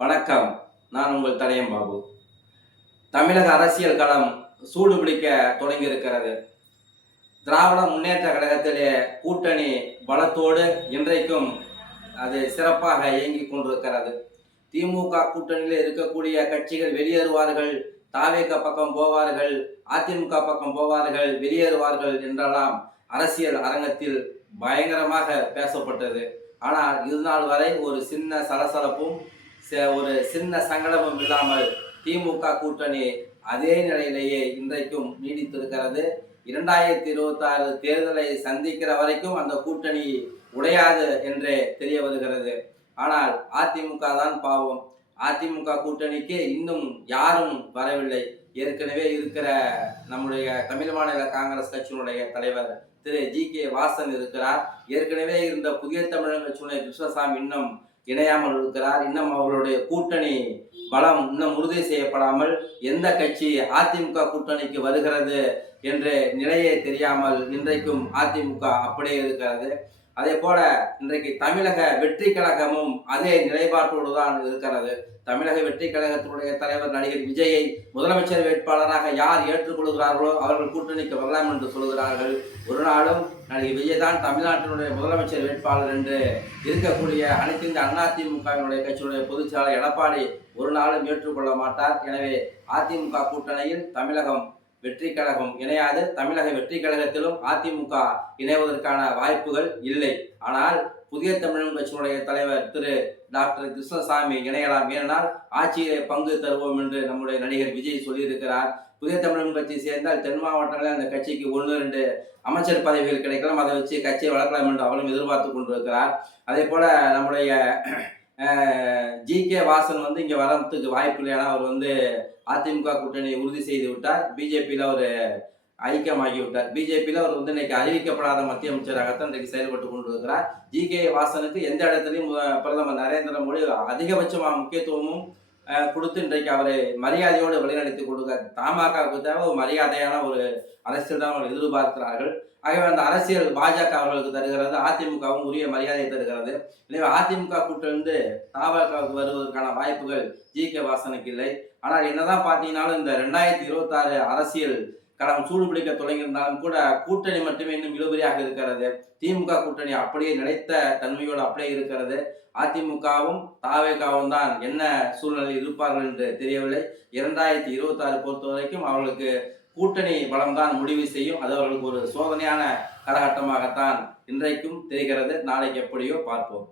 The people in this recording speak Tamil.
வணக்கம். நான் உங்கள் தடயம் பாபு. தமிழக அரசியல் களம் சூடு பிடிக்க தொடங்கி இருக்கிறது திராவிட முன்னேற்ற கழகத்திலே கூட்டணி பலத்தோடு இன்றைக்கும் அது சிறப்பாக இயங்கிக் கொண்டிருக்கிறது. திமுக கூட்டணியில் இருக்கக்கூடிய கட்சிகள் வெளியேறுவார்கள் தாவேக பக்கம் போவார்கள் அதிமுக பக்கம் போவார்கள் வெளியேறுவார்கள் என்றெல்லாம் அரசியல் அரங்கத்தில் பயங்கரமாக பேசப்பட்டது. ஆனால் இதுநாள் வரை ஒரு சின்ன சலசலப்பும் ஒரு சின்ன சங்கடமும் இல்லாமல் திமுக கூட்டணி அதே நிலையிலேயே இன்றைக்கும் நீடித்திருக்கிறது. இரண்டாயிரத்தி இருபத்தாறு தேர்தலை சந்திக்கிற வரைக்கும் அந்த கூட்டணி உடையாது என்றே தெரிய வருகிறது. ஆனால் அதிமுக தான் பாவம். அதிமுக கூட்டணிக்கு இன்னும் யாரும் வரவில்லை. ஏற்கனவே இருக்கிற நம்முடைய தமிழ் மாநில காங்கிரஸ் கட்சியினுடைய தலைவர் திரு ஜி கே வாசன் இருக்கிறார். ஏற்கனவே இருந்த புதிய தமிழக கட்சியினுடைய கிருஷ்ணசாமி இன்னும் இணையாமல் இருக்கிறார். இன்னும் அவர்களுடைய கூட்டணி பலம் இன்னும் உறுதி செய்யப்படாமல் எந்த கட்சி அதிமுக கூட்டணிக்கு வருகிறது என்ற நிலையே தெரியாமல் இன்றைக்கும் அதிமுக அப்படியே இருக்கிறது. அதே போல இன்றைக்கு தமிழக வெற்றி கழகமும் அதே நிலைப்பாட்டோடு தான் இருக்கிறது. தமிழக வெற்றி கழகத்தினுடைய தலைவர் நடிகர் விஜயை முதலமைச்சர் வேட்பாளராக யார் ஏற்றுக்கொள்கிறார்களோ அவர்கள் கூட்டணிக்கு வரலாம் என்று சொல்கிறார்கள். ஒரு நாளும் நடிகர் விஜய் தான் தமிழ்நாட்டினுடைய முதலமைச்சர் வேட்பாளர் என்று இருக்கக்கூடிய அனைத்து இந்த அதிமுகவினுடைய கட்சியுடைய பொதுச் செயலாளர் எடப்பாடி ஒரு நாளும் ஏற்றுக்கொள்ள மாட்டார். எனவே அதிமுக கூட்டணியில் தமிழகம் வெற்றி கழகம் இணையாது. தமிழக வெற்றி கழகத்திலும் அதிமுக இணைவதற்கான வாய்ப்புகள் இல்லை. ஆனால் புதிய தமிழகம் கட்சியினுடைய தலைவர் திரு டாக்டர் கிருஷ்ணசாமி இணையலாம். ஏனால் ஆட்சியை பங்கு தருவோம் என்று நம்முடைய நடிகர் விஜய் சொல்லியிருக்கிறார். புதிய தமிழகம் கட்சி சேர்ந்தால் தென் மாவட்டங்களில் அந்த கட்சிக்கு ஒன்று ரெண்டு அமைச்சர் பதவிகள் கிடைக்கலாம். அதை வச்சு கட்சியை வளர்க்கலாம் என்று அவரும் எதிர்பார்த்து கொண்டிருக்கிறார். அதே போல நம்முடைய ஜி கே வாசன் வந்து இங்கே வரத்துக்கு வாய்ப்பு இல்லை. ஏன்னா அவர் வந்து அதிமுக கூட்டணியை உறுதி செய்து விட்டார். பிஜேபியில் அவர் ஐக்கியமாகி விட்டார் பிஜேபியில் அவர் வந்து இன்னைக்கு அறிவிக்கப்படாத மத்திய அமைச்சராகத்தான் இன்றைக்கு செயல்பட்டு கொண்டிருக்கிறார். ஜி கே வாசனுக்கு எந்த இடத்துலையும் பிரதமர் நரேந்திர மோடி அதிகபட்சமாக முக்கியத்துவமும் கொடுத்து இன்றைக்கு அவரை மரியாதையோடு வழிநடத்தி கொடுக்கிறார் தமாகவுக்கு தேவை ஒரு மரியாதையான ஒரு அரசியல் தான் அவர்கள் எதிர்பார்க்கிறார்கள். ஆகவே அந்த அரசியல் பாஜக அவர்களுக்கு தருகிறது அதிமுகவும் உரிய மரியாதையை தருகிறது. எனவே அதிமுக கூட்டிலிருந்து தமாகவுக்கு வருவதற்கான வாய்ப்புகள் ஜி கே வாசனுக்கு இல்லை. ஆனால் என்னதான் பார்த்தீங்கன்னாலும் இந்த ரெண்டாயிரத்தி இருபத்தாறு அரசியல் களம் சூடு பிடிக்க தொடங்கியிருந்தாலும் கூட கூட்டணி மட்டுமே இன்னும் இழுபறியாக இருக்கிறது. திமுக கூட்டணி அப்படியே நிலைத்த தன்மையோடு அப்படியே இருக்கிறது. அதிமுகவும் தாவேகாவும் தான் என்ன சூழ்நிலையில் இருப்பார்கள் என்று தெரியவில்லை. இரண்டாயிரத்தி இருபத்தாறு பொறுத்த வரைக்கும் அவர்களுக்கு கூட்டணி பலம்தான் முடிவு செய்யும். அது அவர்களுக்கு ஒரு சோதனையான காலகட்டமாகத்தான் இன்றைக்கும் தெரிகிறது. நாளைக்கு எப்படியோ பார்ப்போம்.